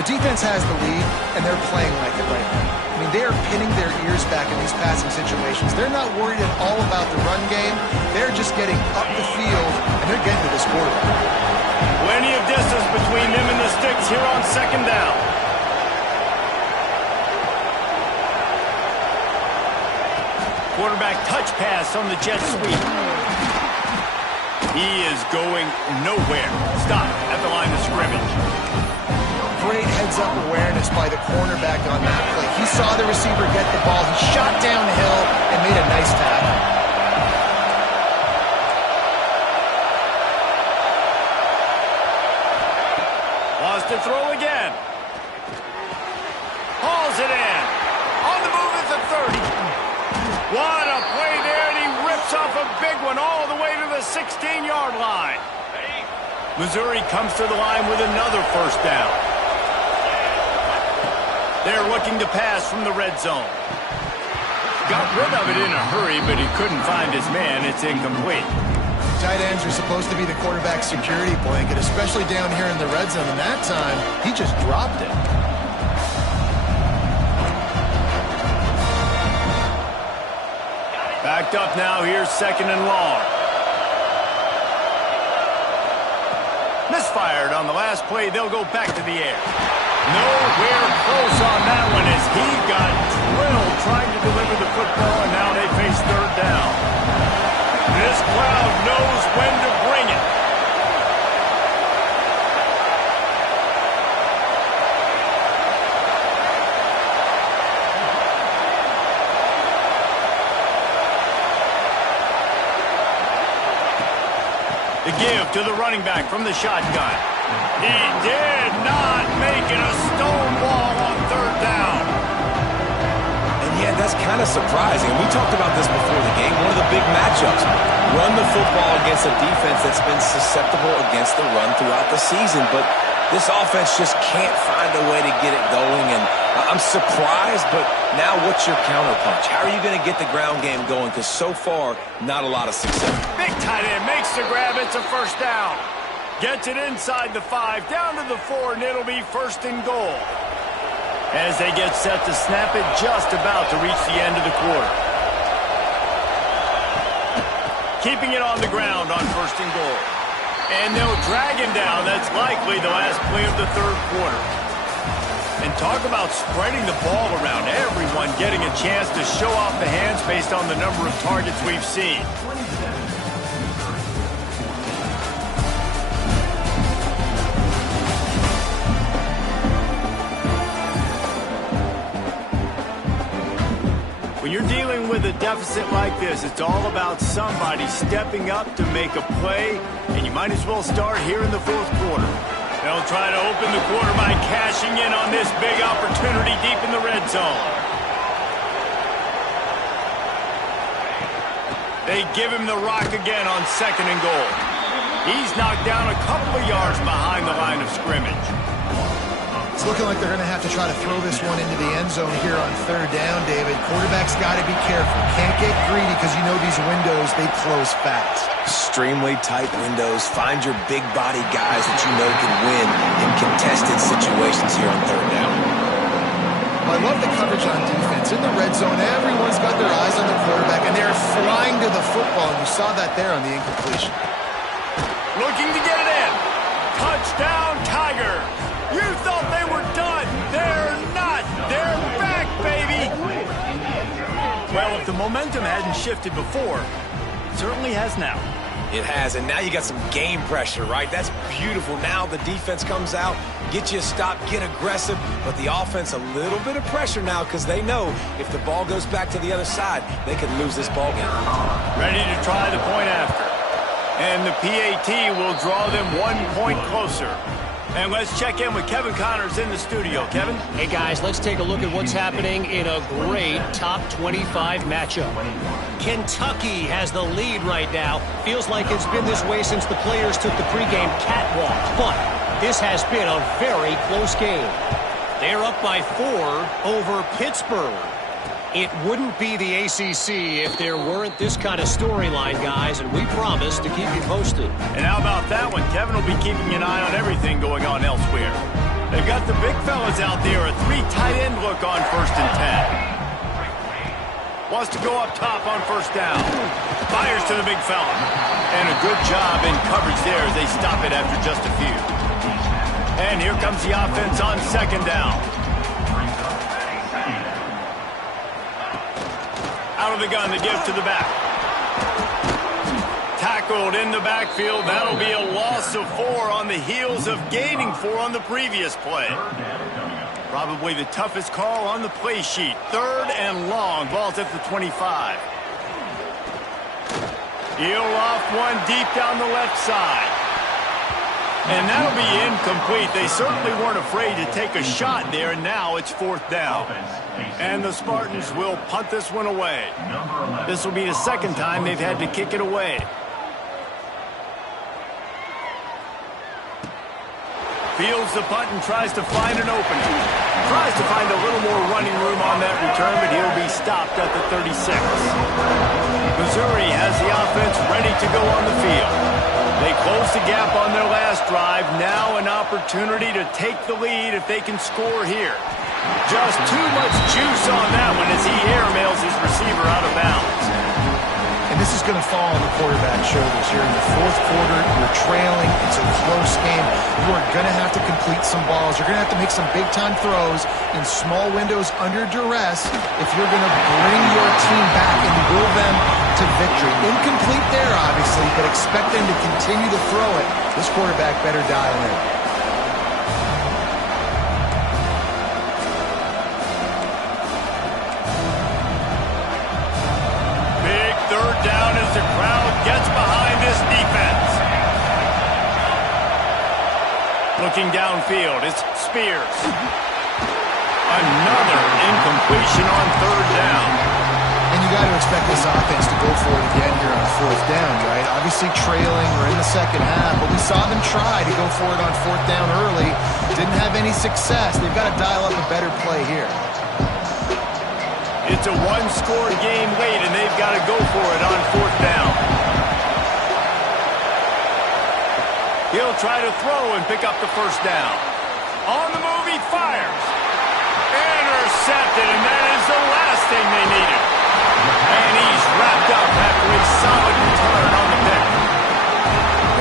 The defense has the lead, and they're playing like it right now. I mean, they are pinning their ears back in these passing situations. They're not worried at all about the run game. They're just getting up the field, and they're getting to this quarterback. Plenty of distance between them and the sticks here on second down. Quarterback touch pass on the jet sweep. He is going nowhere. Stop at the line of scrimmage. Great heads-up awareness by the cornerback on that play. He saw the receiver get the ball. He shot downhill and made a nice tackle. Wants to throw again. Hauls it in. On the move at the 30. What a play there, and he rips off a big one all the way to the 16-yard line. Missouri comes to the line with another first down. They're looking to pass from the red zone. Got rid of it in a hurry, but he couldn't find his man. It's incomplete. Tight ends are supposed to be the quarterback's security blanket, especially down here in the red zone. And that time, he just dropped it. Backed up now. Here's second and long. Misfired on the last play. They'll go back to the air. Nowhere close on that one as he got drilled trying to deliver the football, and now they face third down. This crowd knows when to bring it. The give to the running back from the shotgun. He did not make it a stone wall on third down. And yeah, that's kind of surprising. We talked about this before the game. One of the big matchups. Run the football against a defense that's been susceptible against the run throughout the season. But This offense just can't find a way to get it going, and I'm surprised, but now what's your counterpunch? How are you going to get the ground game going? Because so far, not a lot of success. Big tight end makes the grab. It's a first down. Gets it inside the 5, down to the 4, and it'll be first and goal. As they get set to snap it, just about to reach the end of the quarter. Keeping it on the ground on first and goal. And they'll drag him down. That's likely the last play of the third quarter. And talk about spreading the ball around. Everyone getting a chance to show off the hands based on the number of targets we've seen. When you're dealing with a deficit like this, it's all about somebody stepping up to make a play, and you might as well start here in the fourth quarter. They'll try to open the quarter by cashing in on this big opportunity deep in the red zone. They give him the rock again on second and goal. He's knocked down a couple of yards behind the line of scrimmage. It's looking like they're going to have to try to throw this one into the end zone here on third down, David. Quarterback's got to be careful. Can't get greedy because you know these windows, they close fast. Extremely tight windows. Find your big body guys that you know can win in contested situations here on third down. Well, I love the coverage on defense. In the red zone, everyone's got their eyes on the quarterback, and they're flying to the football, and you saw that there on the incompletion. Looking to get it in. Touchdown, Tiger. You thought they were done. They're not. They're back, baby. Well, if the momentum hadn't shifted before, it certainly has now. It has, and now you got some game pressure, right? That's beautiful. Now the defense comes out, get you a stop, get aggressive, but the offense a little bit of pressure now because they know if the ball goes back to the other side, they could lose this ball game. Ready to try the point after. And the PAT will draw them 1 point closer. And let's check in with Kevin Connors in the studio. Kevin? Hey, guys, let's take a look at what's happening in a great top 25 matchup. Kentucky has the lead right now. Feels like it's been this way since the players took the pregame catwalk. But this has been a very close game. They're up by 4 over Pittsburgh. It wouldn't be the ACC if there weren't this kind of storyline, guys, and we promise to keep you posted. And how about that one? Kevin will be keeping an eye on everything going on elsewhere. They've got the big fellas out there, a 3 tight end look on first and 10. Wants to go up top on first down. Fires to the big fella. And a good job in coverage there as they stop it after just a few. And here comes the offense on second down. Out of the gun to give to the back. Tackled in the backfield. That'll be a loss of 4 on the heels of gaining 4 on the previous play. Probably the toughest call on the play sheet. Third and long. Ball's at the 25. He'll off one deep down the left side. And that'll be incomplete. They certainly weren't afraid to take a shot there, and now it's fourth down. And the Spartans will punt this one away. This will be the second time they've had to kick it away. Fields the punt and tries to find an opening. Tries to find a little more running room on that return, but he'll be stopped at the 36. Missouri has the offense ready to go on the field. They closed the gap on their last drive. Now an opportunity to take the lead if they can score here. Just too much juice on that one as he airmails his receiver out of bounds. And this is going to fall on the quarterback's shoulders here in the fourth quarter. You're trailing. It's a close game. You are going to have to complete some balls. You're going to have to make some big-time throws in small windows under duress if you're going to bring your team back and will them to victory. Incomplete there, obviously, but expect them to continue to throw it. This quarterback better dial in. Third down as the crowd gets behind this defense. Looking downfield, it's Spears. Another incompletion on third down. And you got to expect this offense to go for it again here on fourth down, right? Obviously trailing, we're in the second half, but we saw them try to go for it on fourth down early. Didn't have any success. They've got to dial up a better play here. It's a one-score game late, and they've got to go for it on fourth down. He'll try to throw and pick up the first down. On the move, he fires. Intercepted, and that is the last thing they needed. And he's wrapped up after a solid return on the pick.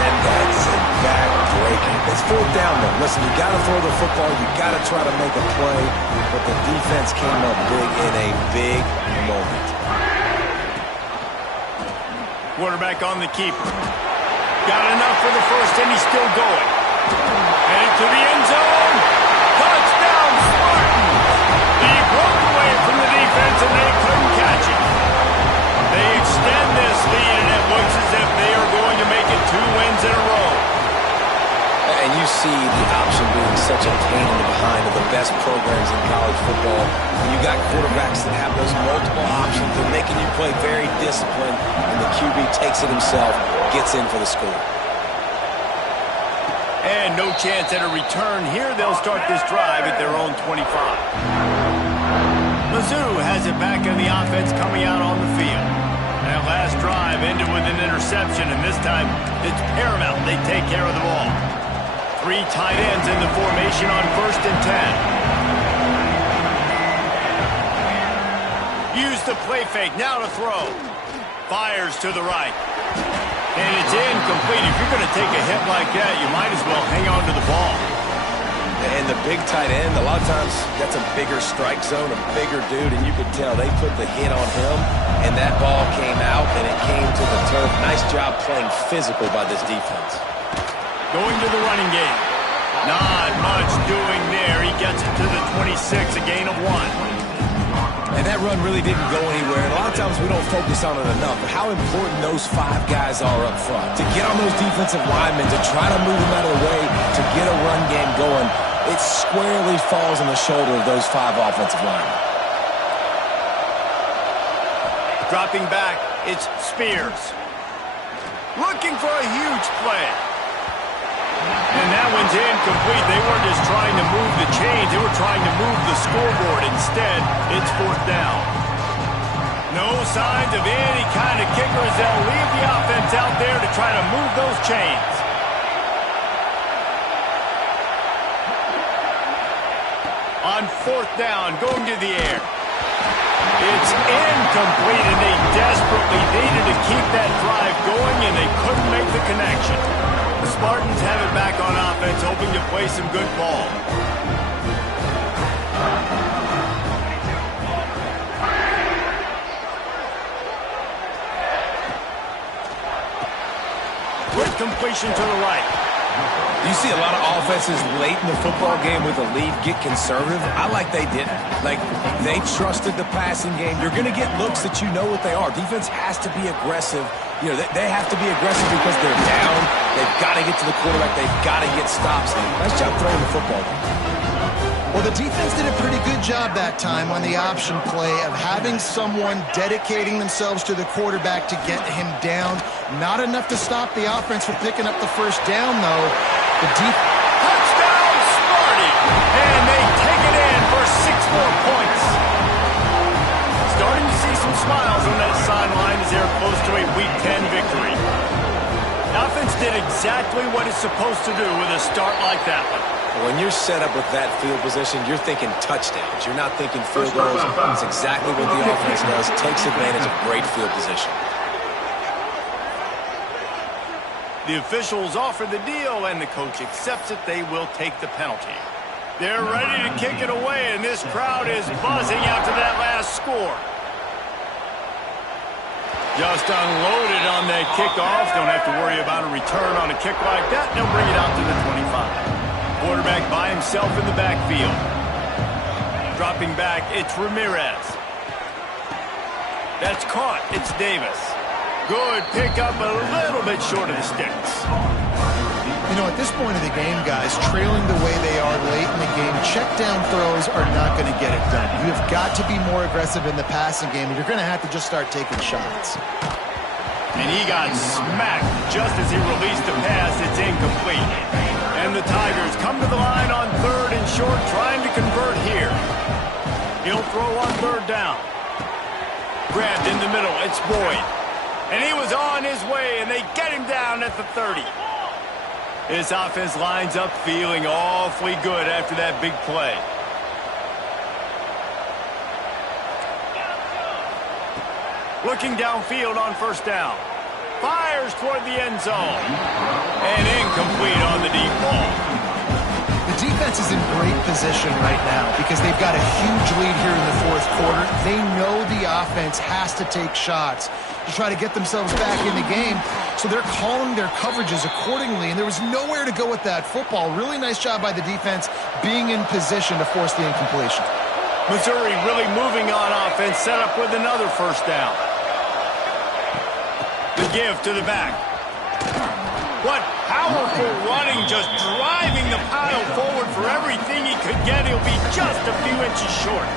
And that's it, back-breaking. It's fourth down, though. Listen, you got to throw the football. You got to try to make a play. But the defense came up big in a big moment. Quarterback on the keeper. Got enough for the first, and he's still going. Headed to the end zone. Touchdown, Spartan! He broke away from the defense, and they couldn't catch him. They extend this lead, and it looks as if they are going to make it 2 wins in a row. And you see the option being such a pain in the behind of the best programs in college football. When you got quarterbacks that have those multiple options, they're making you play very disciplined, and the QB takes it himself, gets in for the score. And no chance at a return here. They'll start this drive at their own 25. Mizzou has it back in the offense coming out on the field. That last drive ended with an interception, and this time it's paramount they take care of the ball. 3 tight ends in the formation on 1st and 10. Use the play fake, now to throw. Fires to the right. And it's incomplete. If you're going to take a hit like that, you might as well hang on to the ball. And the big tight end, a lot of times that's a bigger strike zone, a bigger dude, and you could tell they put the hit on him, and that ball came out, and it came to the turf. Nice job playing physical by this defense. Going to the running game. Not much doing there. He gets it to the 26, a gain of 1. And that run really didn't go anywhere. And a lot of times we don't focus on it enough. But how important those 5 guys are up front. To get on those defensive linemen, to try to move them out of the way, to get a run game going, it squarely falls on the shoulder of those 5 offensive linemen. Dropping back, it's Spears. Looking for a huge play. And that one's incomplete. They weren't just trying to move the chains. They were trying to move the scoreboard. Instead, it's fourth down. No signs of any kind of kickers. They'll leave the offense out there to try to move those chains. On fourth down, going to the air. It's incomplete, and they desperately needed to keep that drive going, and they couldn't make the connection. The Spartans have it back on offense, hoping to play some good ball. Quick completion to the right. You see a lot of offenses late in the football game with a lead get conservative. I like they didn't. Like, they trusted the passing game. You're going to get looks that you know what they are. Defense has to be aggressive. You know, they have to be aggressive because they're down. They've got to get to the quarterback. They've got to get stops. Nice job throwing the football. Well, the defense did a pretty good job that time on the option play of having someone dedicating themselves to the quarterback to get him down. Not enough to stop the offense from picking up the first down, though. Touchdown, Sparty! And they take it in for 6 more points. Starting to see some smiles on that sideline as they're close to a Week 10 victory. The offense did exactly what it's supposed to do with a start like that one. When you're set up with that field position, you're thinking touchdowns. You're not thinking field goals. It's exactly what the offense does. Takes advantage of great field position. The officials offer the deal, and the coach accepts it. They will take the penalty. They're ready to kick it away, and this crowd is buzzing after that last score. Just unloaded on that kickoff. Don't have to worry about a return on a kick like that. They'll bring it out to the 25. Quarterback by himself in the backfield. Dropping back, it's Ramirez. That's caught. It's Davis. Good pickup, a little bit short of the sticks. You know, at this point of the game, guys, trailing the way they are late in the game, check down throws are not going to get it done. You have got to be more aggressive in the passing game, and you're going to have to just start taking shots. And he got smacked just as he released the pass. It's incomplete. And the Tigers come to the line on 3rd and short, trying to convert here. He'll throw on 3rd down. Grabbed in the middle. It's Boyd. And he was on his way, and they get him down at the 30. This offense lines up feeling awfully good after that big play. Looking downfield on 1st down. Fires toward the end zone. And incomplete on the deep ball. The defense is in great position right now because they've got a huge lead here in the 4th quarter. They know the offense has to take shots to try to get themselves back in the game, so they're calling their coverages accordingly, and there was nowhere to go with that football. Really nice job by the defense being in position to force the incompletion. Missouri really moving on offense, set up with another 1st down. The give to the back. What powerful running, just driving the pile forward for everything he could get. He'll be just a few inches short.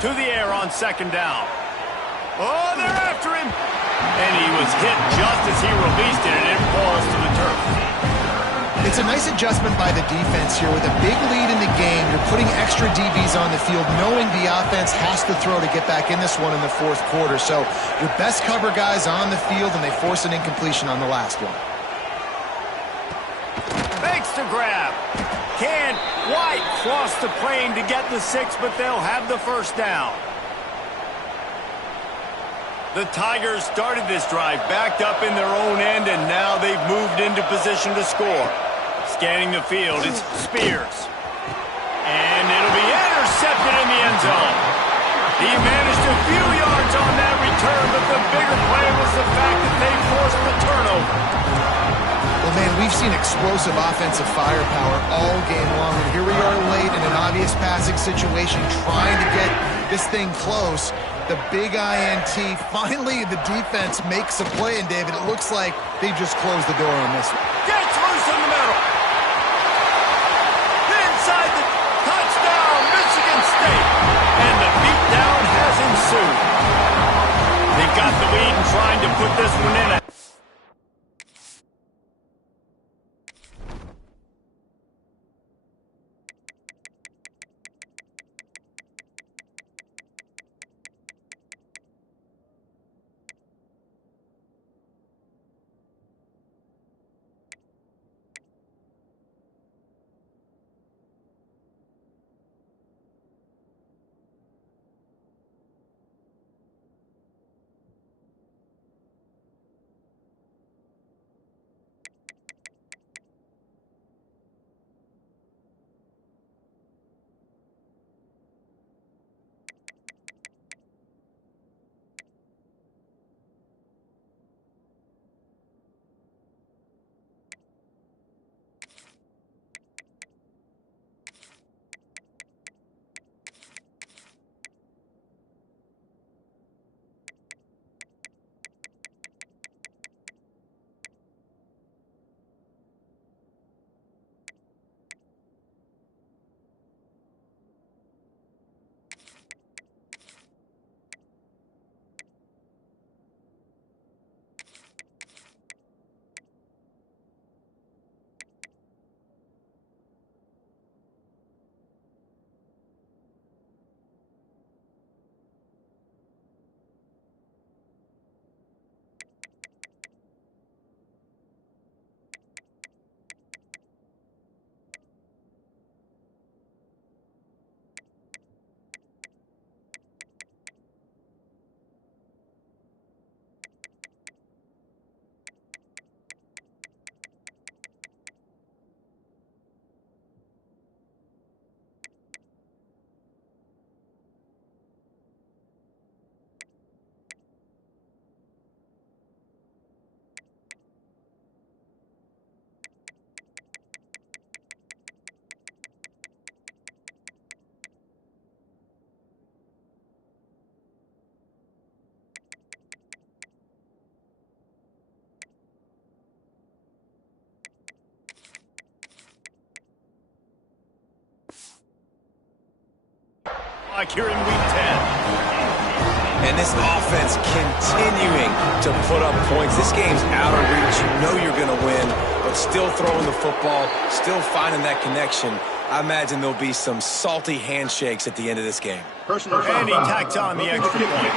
To the air on 2nd down. Oh, they're after him. And he was hit just as he released it, and it falls to the turf. It's a nice adjustment by the defense here. With a big lead in the game, you're putting extra DBs on the field, knowing the offense has to throw to get back in this one in the 4th quarter. So your best cover guys on the field, and they force an incompletion on the last one. Thanks to grab. Can White cross the plane to get the 6, but they'll have the 1st down. The Tigers started this drive backed up in their own end, and now they've moved into position to score. Scanning the field, it's Spears. And it'll be intercepted in the end zone. He managed a few yards on that return, but the bigger play was the fact that they forced the turnover. Well, man, we've seen explosive offensive firepower all game long, and here we are late in an obvious passing situation trying to get this thing close. The big INT, finally the defense makes a play, and David, it looks like they just closed the door on this one. Gets loose in the middle. Inside the touchdown, Michigan State. And the beatdown has ensued. They got the lead and trying to put this one in. clock here in Week 10. And this offense continuing to put up points. This game's out of reach. You know you're going to win, but still throwing the football, still finding that connection. I imagine there'll be some salty handshakes at the end of this game. And he tacks on the extra point.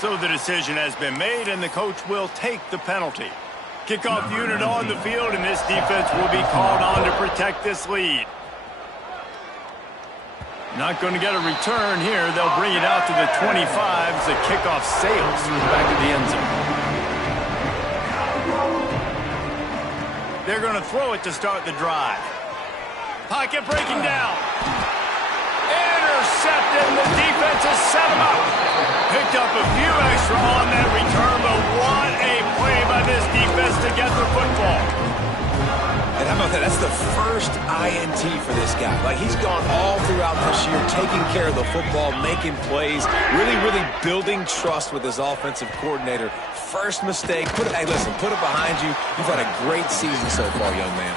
So the decision has been made, and the coach will take the penalty. Kickoff unit on the field, and this defense will be called on to protect this lead. Not going to get a return here. They'll bring it out to the 25 as the kickoff sails through the back of the end zone. They're going to throw it to start the drive. Pocket breaking down. Intercepted, and the defense has set him up. Picked up a few extra on that return, but what a play by this defense to get the football. And how about that? That's the first INT for this guy. Like, he's gone all throughout this year, taking care of the football, making plays, really building trust with his offensive coordinator. First mistake, hey, listen, put it behind you. You've had a great season so far, young man.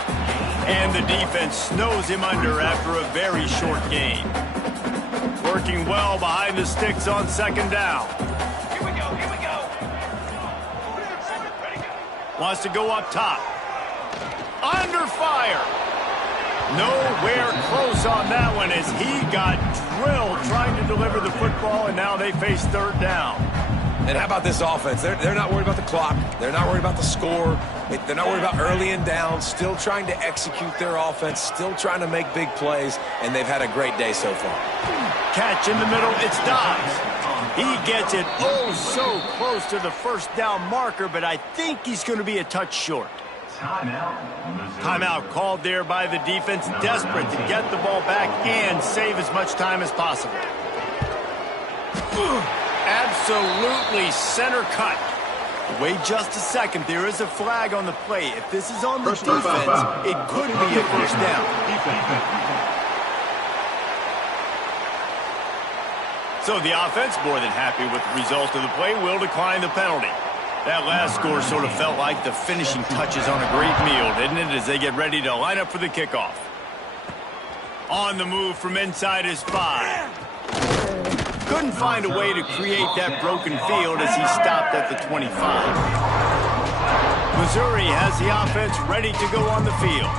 And the defense snows him under after a very short gain. Working well behind the sticks on second down. Here we go. Wants to go up top. Under fire. Nowhere close on that one as he got drilled trying to deliver the football, and now they face third down. And how about this offense? They're not worried about the clock. They're not worried about the score. They're not worried about early and down. Still trying to execute their offense. Still trying to make big plays, and they've had a great day so far. Catch in the middle. It's Dobbs. He gets it so close to the first down marker, but I think he's going to be a touch short. Timeout called there by the defense, desperate to get the ball back and save as much time as possible. Absolutely center cut. Wait just a second. There is a flag on the play. If this is on the defense, it could be a first down. So the offense, more than happy with the result of the play, will decline the penalty. That last score sort of felt like the finishing touches on a great meal, didn't it, as they get ready to line up for the kickoff. On the move from inside his 5. Couldn't find a way to create that broken field as he stopped at the 25. Missouri has the offense ready to go on the field.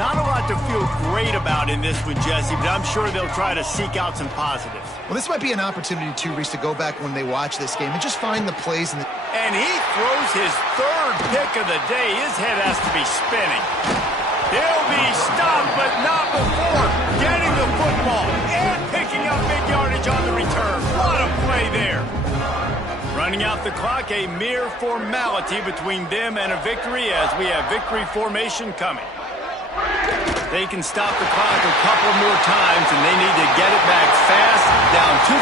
Not a lot to feel great about in this one, Jesse, but I'm sure they'll try to seek out some positives. Well, this might be an opportunity, too, Reese, to go back when they watch this game and just find the plays. And he throws his third pick of the day. His head has to be spinning. He'll be stopped, but not before getting the football and picking up big yardage on the return. What a play there. Running out the clock, a mere formality between them and a victory as we have victory formation coming. They can stop the clock a couple more times, and they need to get it back fast, down 2